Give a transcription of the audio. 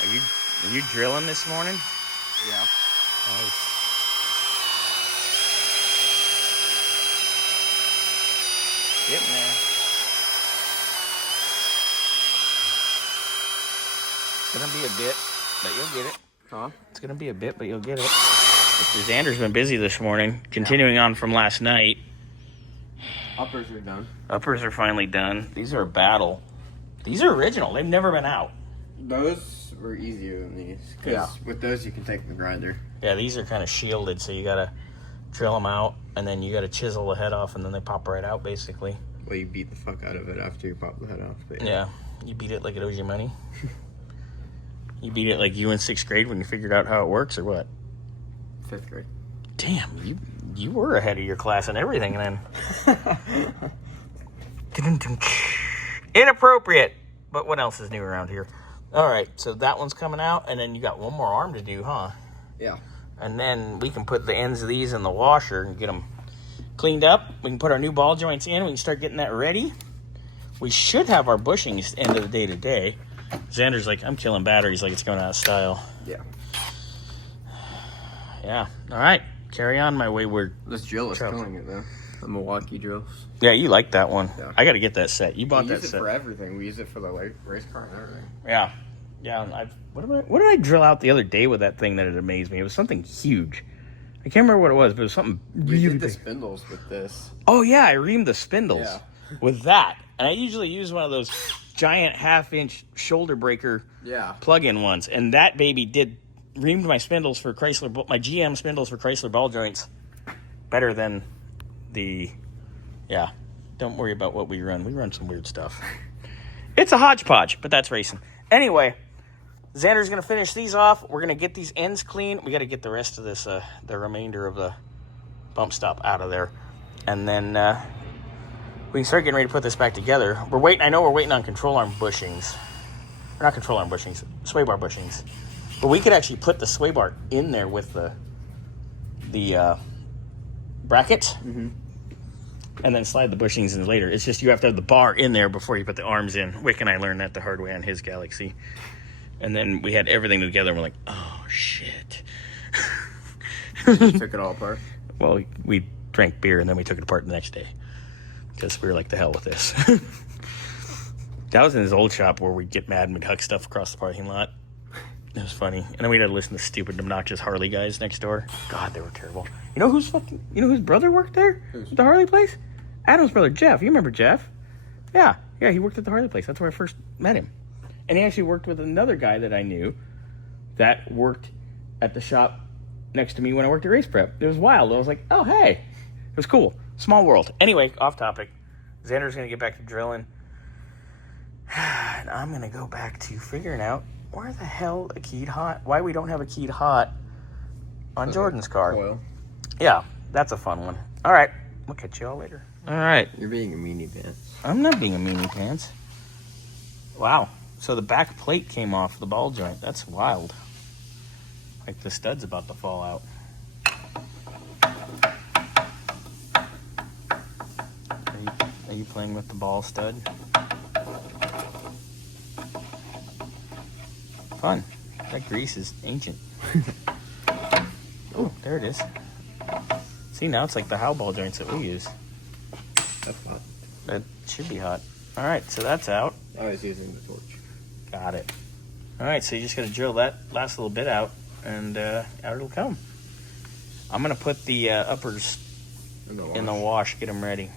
Are you drilling this morning? Yeah. Nice. Getting there. It's gonna be a bit, but you'll get it. Huh? It's gonna be a bit, but you'll get it. Mr. Xander's been busy this morning, continuing on from last night. Uppers are done. Uppers are finally done. These are a battle. These are original. They've never been out. Those were easier than these. Because with those you can take the grinder. Yeah, these are kind of shielded, so you gotta drill them out, and then you gotta chisel the head off, and then they pop right out, basically. Well, you beat the fuck out of it after you pop the head off. But yeah, you beat it like it owes you money. You beat it like you in 6th grade when you figured out how it works, or what? 5th grade. Damn, you were ahead of your class and everything, and then... Inappropriate! But what else is new around here? Alright, so that one's coming out, and then you got one more arm to do, huh? Yeah. And then we can put the ends of these in the washer and get them cleaned up. We can put our new ball joints in. We can start getting that ready. We should have our bushings end of the day today. Xander's like, I'm killing batteries like it's going out of style. Yeah. Yeah. All right. Carry on, my wayward. This drill is killing it, though. The Milwaukee drills. Yeah, you like that one. Yeah. I got to get that set. You bought that set. We use it for everything. We use it for the race car and everything. Yeah. Yeah. What did I drill out the other day with that thing that it amazed me? It was something huge. I can't remember what it was, but it was something really You did the big. spindles with this. Oh, yeah. I reamed the spindles with that. And I usually use one of those giant 1/2-inch shoulder breaker plug-in ones. And that baby reamed my spindles for Chrysler, my GM spindles for Chrysler ball joints better than don't worry about what we run. We run some weird stuff. It's a hodgepodge, but that's racing. Anyway, Xander's going to finish these off. We're going to get these ends clean. We got to get the rest of this, the remainder of the bump stop out of there. And then we can start getting ready to put this back together. I know we're waiting on control arm bushings. Or not control arm bushings, sway bar bushings. But we could actually put the sway bar in there with the brackets. Mm-hmm. And then slide the bushings in later. It's just you have to have the bar in there before you put the arms in. Wick and I learned that the hard way on his Galaxy. And then we had everything together and we're like, oh, shit. You took it all apart? Well, we drank beer and then we took it apart the next day. Because we were like, the hell with this. That was in his old shop where we'd get mad and we'd huck stuff across the parking lot. It was funny. And then we'd have to listen to stupid, obnoxious Harley guys next door. God, they were terrible. You know whose brother worked there? At the Harley place? Adam's brother, Jeff. You remember Jeff? Yeah, he worked at the Harley place. That's where I first met him. And he actually worked with another guy that I knew that worked at the shop next to me when I worked at Race Prep. It was wild. I was like, oh, hey. It was cool. Small world. Anyway, off topic. Xander's going to get back to drilling. And I'm going to go back to figuring out where the hell why we don't have a keyed hot on Jordan's car. Coil. Yeah, that's a fun one. All right. We'll catch you all later. All right. You're being a meanie pants. I'm not being a meanie pants. Wow. So the back plate came off the ball joint. That's wild. Like the stud's about to fall out. Are you playing with the ball stud? Fun. That grease is ancient. Oh, there it is. See, now it's like the Howe ball joints that we use. That's hot. That should be hot. All right, so that's out. I was using the torch. Got it. All right, so you just got to drill that last little bit out, and out it'll come. I'm going to put the uppers in the wash, get them ready.